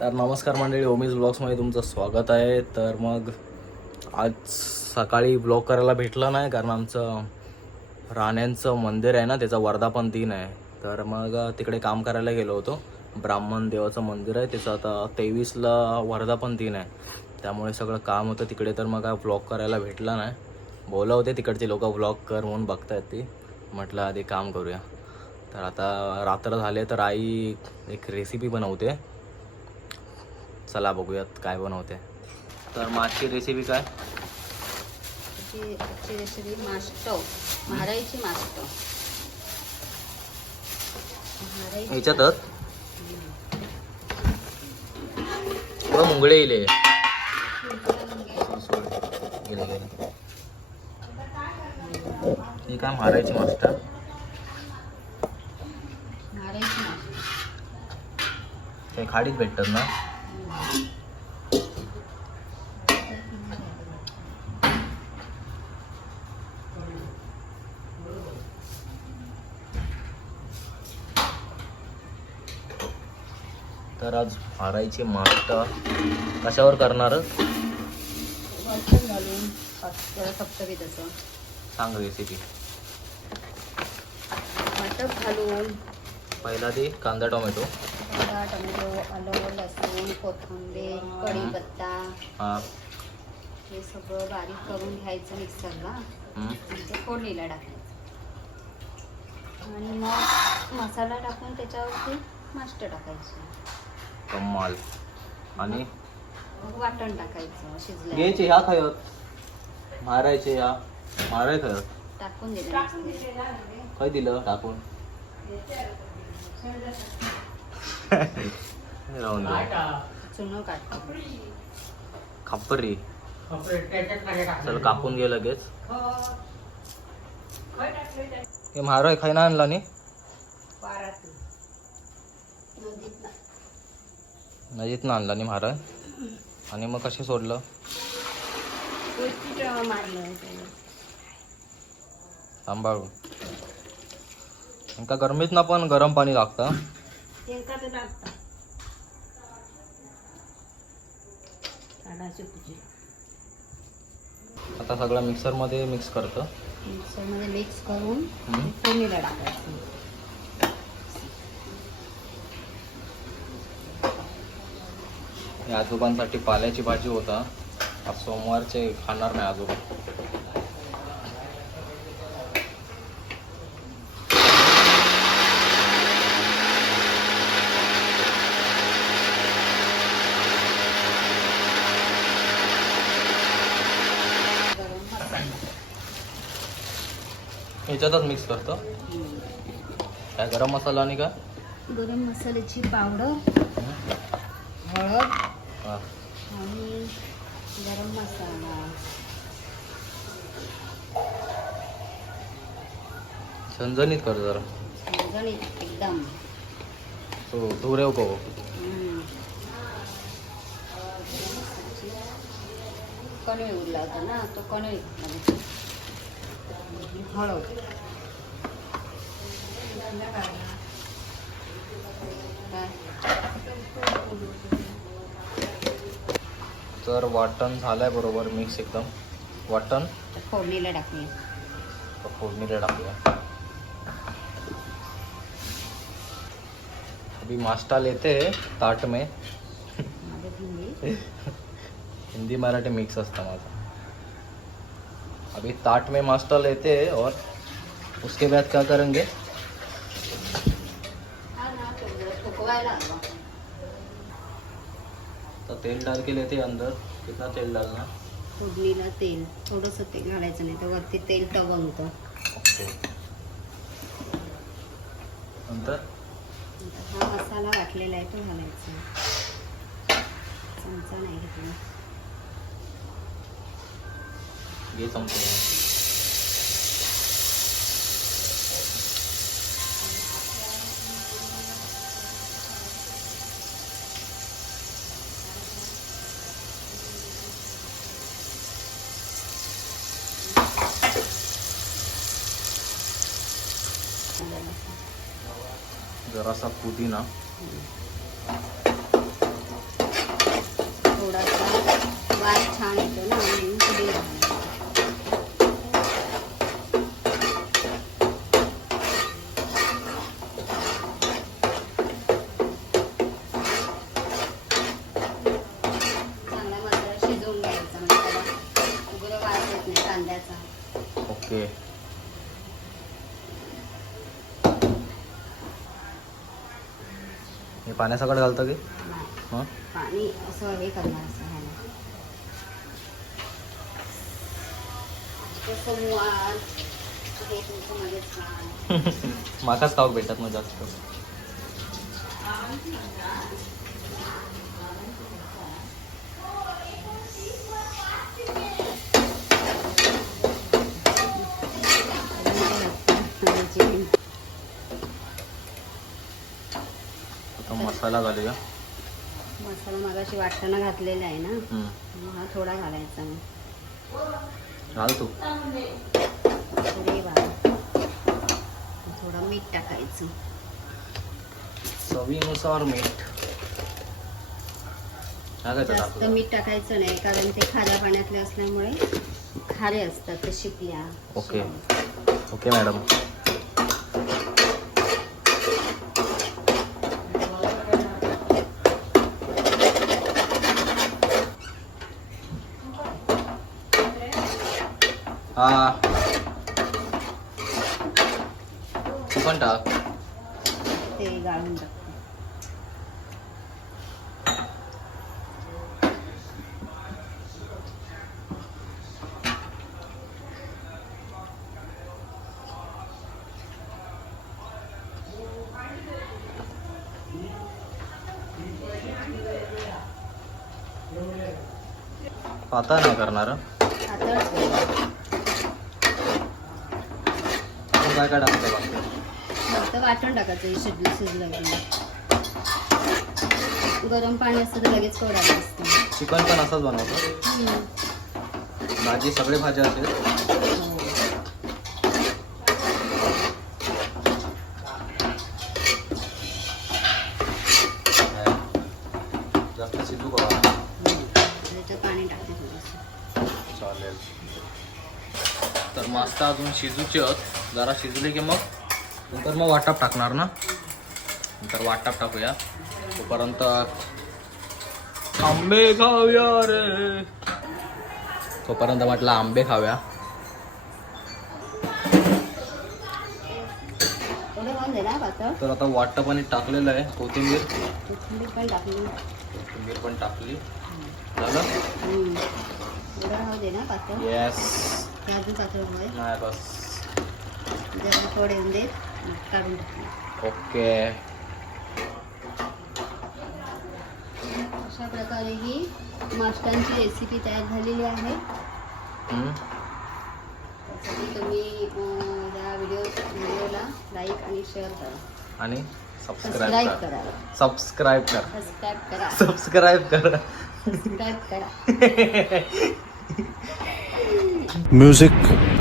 तर नमस्कार मंडळी ओमीज ब्लॉग्समध्ये तुमचं स्वागत आहे. तर मग आज सकाळी ब्लॉग करायला भेटलं नाही कारण आमचं राण्यांचं मंदिर आहे ना त्याचा वर्धापन दिन आहे. तर मग तिकडे काम करायला गेलो होतो. ब्राह्मण देवाचं मंदिर आहे त्याचं आता तेवीसला वर्धापन दिन आहे. त्यामुळे सगळं काम होतं तिकडे तर मग ब्लॉग करायला भेटला नाही. बोलवते तिकडचे लोक ब्लॉग कर म्हणून बघतायत ती. म्हटलं आधी काम करूया. तर आता रात्र झाले तर आई एक रेसिपी बनवते. चला बघूयात काय बनवते. तर माझी रेसिपी काय? रेसिपी म्हाराईची ह्याच्यातच व मुंगळे गेले गेले. ही काय मारायची मस्त म्हाराईची मास्टो ते खाडीत भेटतात ना? तर आज मारायची मास्ट कशावर करणार? सांग रेसिपी घालून. पहिला ते कांदा टोमॅटो. कांदा टोमॅटो आलं लसूण कोथिंबीर कढीपत्ता. हा. हे सगळं बारीक करून घ्यायचं मिक्सरला. ते फोडणीला टाकायचं. आणि मग मसाला टाकून त्याच्यावरती मास्ट टाकायची. कमाल आणि? मग वाटण टाकायचं शिजलं. घ्यायचे ह्या खायत मारायचे ह्या. माराय खायत टाकून दिलं. काय दिलं टाकून. राहून दे. चुनं काढतो खापरी. चल कापून घे लगेच. हे. माराय खाय ना आणला नी नजीत ना. आणला नी माराय आणि मग कसे सोडलं? त्याने. सांभाळून. ఇంకా गरमीत ना पण गरम पाणी लागतं. आता सगळं मिक्सरमध्ये मिक्स करतं. मिक्सरमध्ये मिक्स करून हम्म. फोडणीला टाकायचं. हे आजोबांसाठी पाल्याची भाजी होता आज सोमवारचे खाणार नाही आजोबा ह्याच्यातच मिक्स करतो. काय गरम मसाला आणि काय गरम मसाल्याची पावडर हळद. आणि गरम मसाला. झणझणीत कर जरा. झणझणीत एकदम. तो धुरेव को. कणीळ उरला होता ना तो घातला. हळद. तर वाटण झालंय बरोबर मिक्स एकदम. वाटण? फोडणीला टाकली फोडणीला टाकूया. अभी मास्टा लेते हैं ताट में. हिंदी मराठी मिक्स असतं माझं. अभी ताट में मास्टा लेते हैं और उसके बाद क्या करेंगे हा ना तेवढं फुकवायला हवं तो तेल डाल के लेते हैं अंदर कितना तेल डालना फोडणीला तेल थोडंसं तेल घालायचं नाही तर वरती तेल तवंगतं नंतर हा मसाला वाटलेला आहे तो घालायचा. चमचा नाही घेतला. घे चमचे. जरासा पुदिना. थोडासा वास छान येतो ना. हे पाण्यासकट घालतं की? हां? पाणी असं हे करणार असं हे माकाच खाऊक भेटत मग जास्त. मसाला घालूया. मसाला मगाशी वाटताना घातलेला आहे ना. मग हा थोडा घालायचा मग. घाल तू. थोडं मीठ टाकायचं. चवीनुसार मीठ. जास्त मीठ टाकायचं नाही कारण ते खाऱ्या पाण्यातले असल्यामुळे खारे असतात ते शिपल्या. ओके. Okay madam. हा तू पण टाक ते गाळून टाकते पातळ नाही करणार वाटण टाकायचं शिजलं शिजलं की. गरम पाणी असतं तर लगेच असतं. चिकन पण असंच बनवतो. भाजी सगळे भाज्या असेल तर मस्त अजून शिजूचे जरा शिजले की मग नंतर मग वाटप टाकणार ना? नंतर वाटप टाकूया. तोपर्यंत आंबे खाऊया रे. तोपर्यंत म्हटलं आंबे खाऊया. तर आता वाटप आणि टाकलेलं आहे कोथिंबीर. कोथिंबीर पण टाकली. कोथिंबीर पण टाकली. झालं? येस नाही बस. जरा थोडे काढून टाकते. ओके. अशा प्रकारे ही मास्टांची रेसिपी तयार झालेली आहे. त्यासाठी तुम्ही या व्हिडिओ व्हिडिओला लाईक आणि शेअर करा. आणि सबस्क्राईब करा. कर. सबस्क्राईब कर. सबस्क्राईब करा. सबस्क्राईब कर. सबस्क्राईब करा. Music.